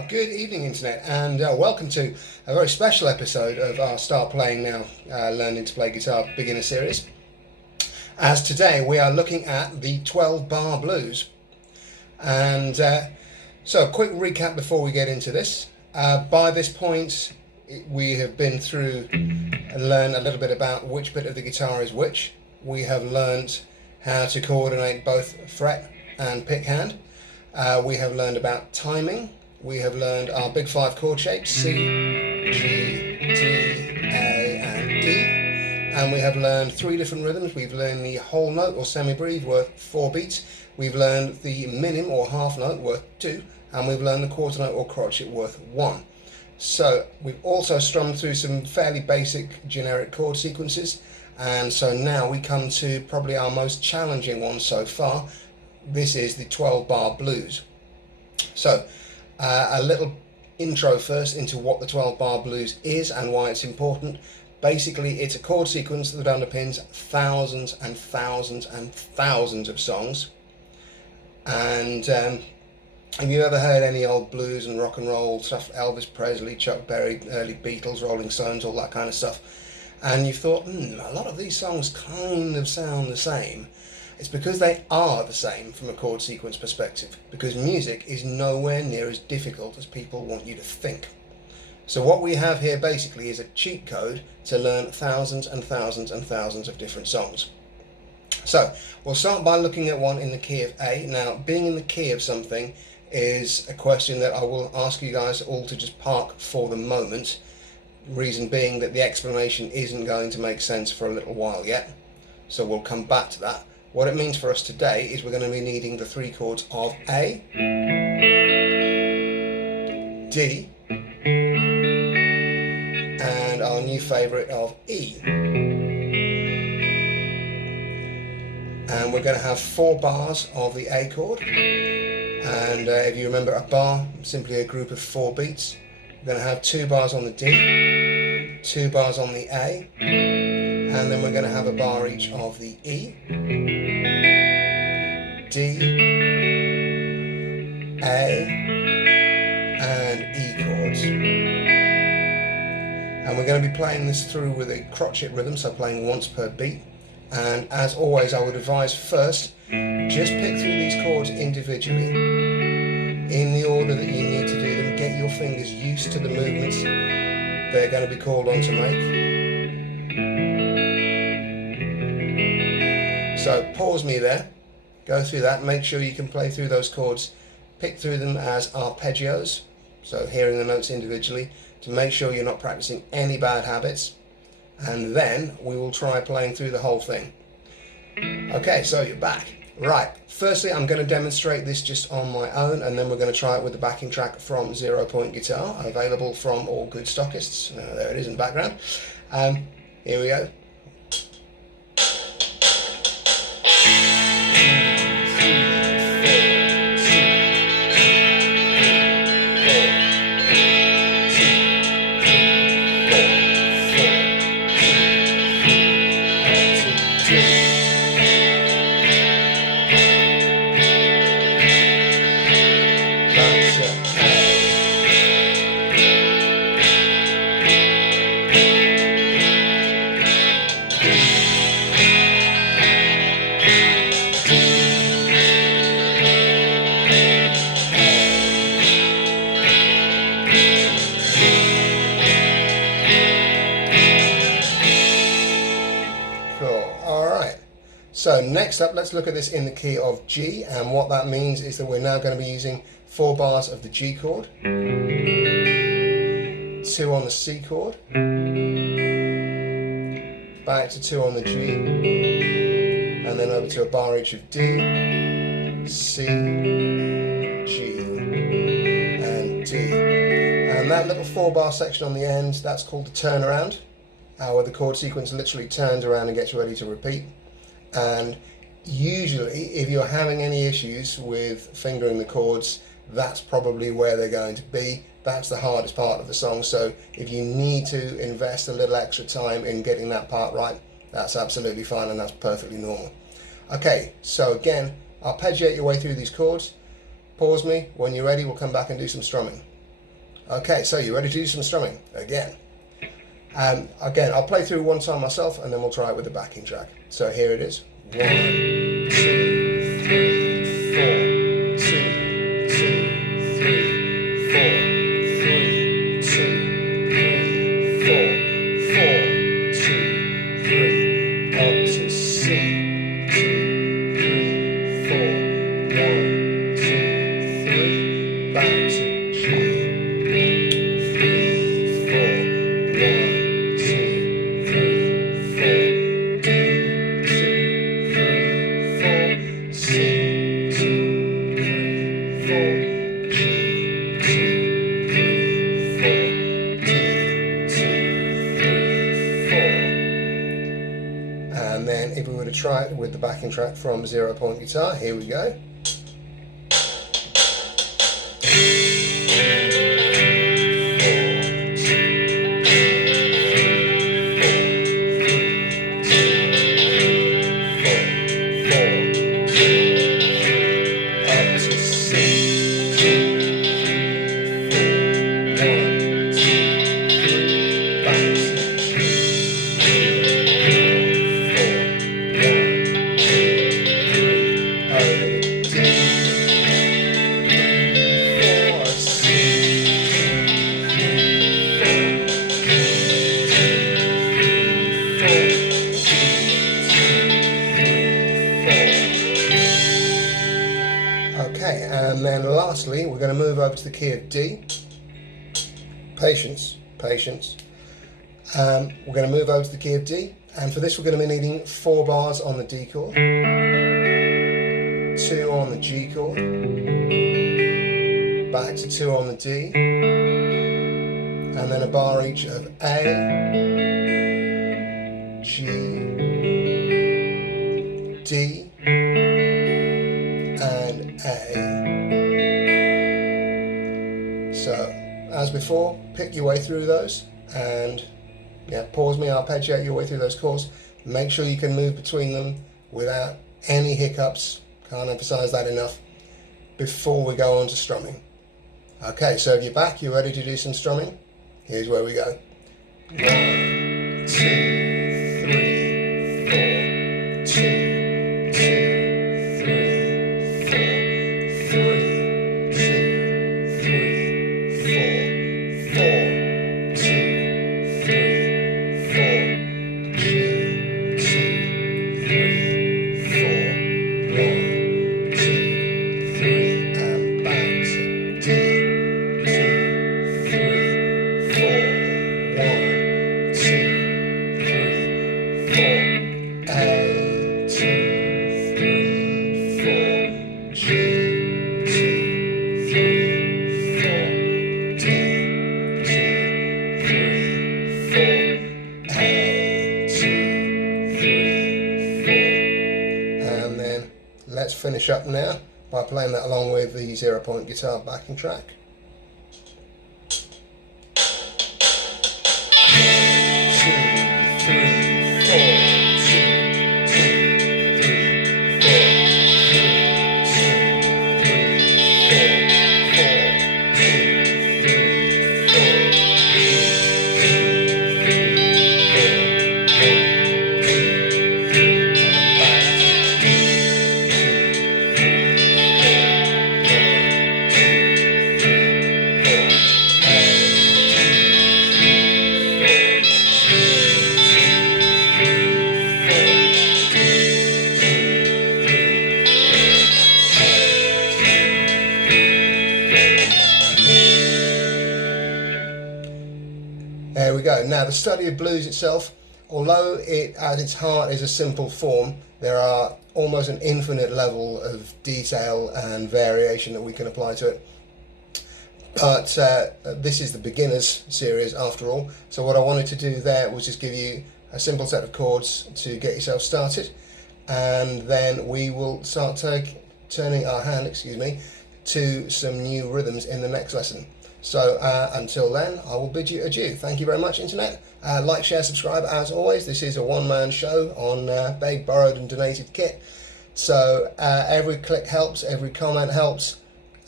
Well, good evening, Internet, and welcome to a very special episode of our Start Playing Now Learning to Play Guitar Beginner Series. As today we are looking at the 12-bar blues. And so a quick recap before we get into this. By this point we have been through and learned a little bit about which bit of the guitar is which. We have learned how to coordinate both fret and pick hand. We have learned about timing. We have learned our big five chord shapes, C, G, D, A and E. And we have learned three different rhythms. We've learned the whole note or semi-breve worth 4 beats. We've learned the minim or half note worth 2. And we've learned the quarter note or crotchet worth 1. So we've also strummed through some fairly basic generic chord sequences. And so now we come to probably our most challenging one so far. This is the 12-bar blues. So a little intro first into what the 12-bar blues is and why it's important. Basically, it's a chord sequence that underpins thousands and thousands and thousands of songs. And have you ever heard any old blues and rock and roll stuff, Elvis Presley, Chuck Berry, early Beatles, Rolling Stones, all that kind of stuff, and you thought, a lot of these songs kind of sound the same? It's because they are the same from a chord sequence perspective, because music is nowhere near as difficult as people want you to think. So what we have here basically is a cheat code to learn thousands and thousands and thousands of different songs. So we'll start by looking at one in the key of A. Now, being in the key of something is a question that I will ask you guys all to just park for the moment. Reason being that the explanation isn't going to make sense for a little while yet. So we'll come back to that. What it means for us today is we're going to be needing the three chords of A, D, and our new favourite of E. And we're going to have 4 bars of the A chord. And if you remember, a bar, simply a group of 4 beats. We're going to have 2 bars on the D, 2 bars on the A, and then we're going to have a bar each of the E, D, A, and E chords. And we're going to be playing this through with a crotchet rhythm, so playing once per beat. And as always, I would advise first, just pick through these chords individually, in the order that you need to do them. Get your fingers used to the movements they're going to be called on to make. So pause me there, go through that, make sure you can play through those chords, pick through them as arpeggios, so hearing the notes individually, to make sure you're not practicing any bad habits, and then we will try playing through the whole thing. Okay, so you're back. Right, firstly I'm going to demonstrate this just on my own, and then we're going to try it with the backing track from 0 Point Guitar, available from all good stockists. There it is in the background. Here we go. So next up, let's look at this in the key of G, and what that means is that we're now going to be using 4 bars of the G chord, 2 on the C chord, back to 2 on the G, and then over to a bar each of D, C, G, and D. And that little 4-bar section on the end, that's called the turnaround, where the chord sequence literally turns around and gets ready to repeat. And usually if you're having any issues with fingering the chords, that's probably where they're going to be. That's the hardest part of the song, so if you need to invest a little extra time in getting that part right, that's absolutely fine and that's perfectly normal. Okay, so again, arpeggiate your way through these chords, pause me, when you're ready we'll come back and do some strumming. Okay, so you ready to do some strumming again? Again, I'll play through one time myself and then we'll try it with the backing track. So here it is. 1, 2, 3, 4, 2, 2, 3, 4, 3, 2, 3, 4, 4, 2, 3, up to C, 2, 3, 4, 1, 2, 3, back to G. And then if we were to try it with the backing track from 0-point guitar, here we go. Okay, and then lastly, we're going to move over to the key of D. Patience, patience. We're going to move over to the key of D, and for this we're going to be needing 4 bars on the D chord, 2 on the G chord, back to 2 on the D, and then a bar each of A, G, D, and A. So, as before, pick your way through those and pause me, arpeggiate your way through those chords. Make sure you can move between them without any hiccups. Can't emphasize that enough. Before we go on to strumming. Okay, so if you're back, you're ready to do some strumming. Here's where we go. 1, 2, 3, 4, 2. Let's finish up now by playing that along with the 0-point guitar backing track. There we go. Now the study of blues itself, although it at its heart is a simple form, there are almost an infinite level of detail and variation that we can apply to it. But this is the beginners series after all, so what I wanted to do there was just give you a simple set of chords to get yourself started, and then we will start turning our hand, to some new rhythms in the next lesson. So until then, I will bid you adieu. Thank you very much, Internet. Like, share, subscribe as always. This is a one-man show on begged, borrowed and donated kit. So every click helps, every comment helps,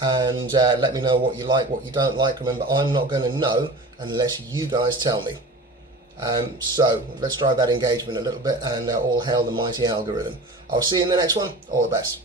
and let me know what you like, what you don't like. Remember, I'm not going to know unless you guys tell me. So let's drive that engagement a little bit, and all hail the mighty algorithm. I'll see you in the next one. All the best.